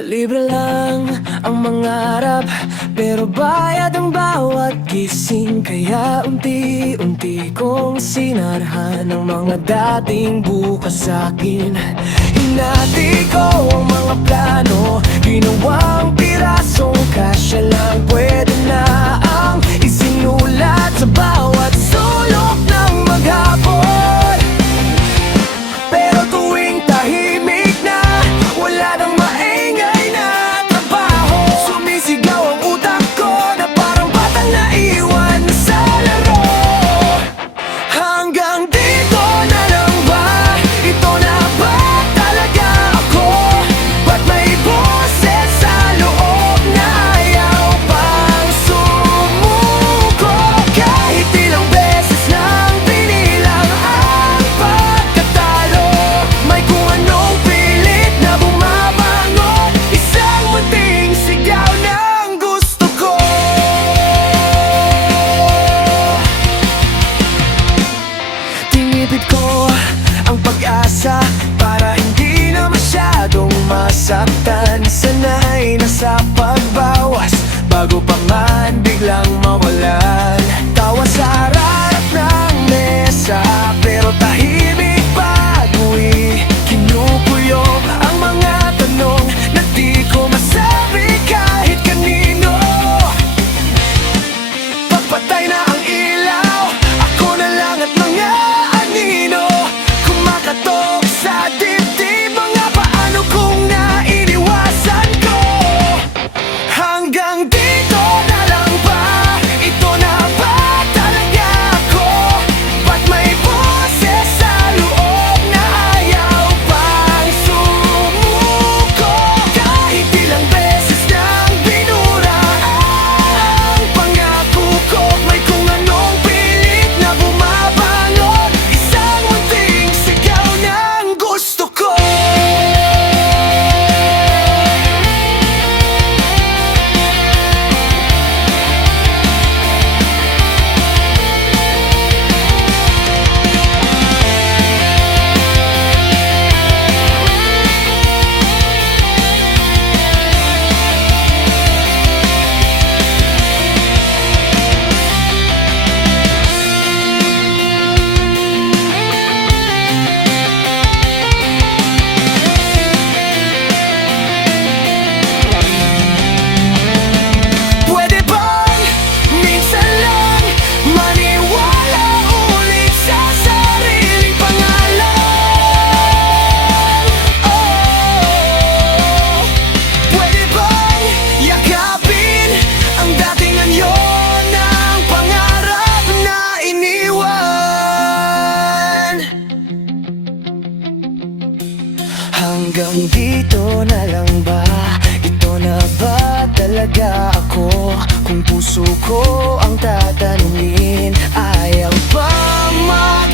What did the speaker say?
Libre lang ang mangarap, pero bayad ang bawat gising. Kaya unti-unti kong sinarhan ang mga dating bukas sa'kin. Hinati ko ang mga plano, ginawang pirasong kasya lang. Pwede na ang isinulat sa bawat sulok ng maghapon. Pero tuwing tahimik na, wala nang maingay na trabaho, sumisigaw ang utak ko na parang batang naiwan sa laro. Hanggang dito na lang ba? Ito na ba talaga ako? Ba't may boses sa loob na ayaw pang sumuko? Kahit ilang beses nang binilang ang pagkatalo, may kung anong pilit na bumabangon, isang munting sigaw ng gusto ko. Tinipid ko ang pag-asa para hindi na masyadong masaktan. Sanay na sa pagbawas bago pa man biglang mawalan. Tawa sa harap ng mesa, pero tahimik pag-uwi. Kinukuyo ang mga tanong na di ko masabi kahit kanino. Pagpatay na ang ilaw, ako na lang at mga anino. Kumakatok sa dibdib, mga paano kung nainiwasan ko. Hanggang dito na lang ba? Ito na ba talaga ako? Ba't may boses sa loob na ayaw pang sumuko? Kahit ilang beses nang binura ang pangako ko, may kung anong pilit na bumabangon, isang munting sigaw ng gusto ko. Pwede bang minsan lang maniwala ulit sa sariling pangalan? Oh, pwede bang yakapin ang dating anyo ng pangarap na iniwan? Hanggang dito na lang ba? Ito na ba talaga ako? Kung puso ko ang tatanungin, ayaw pa mag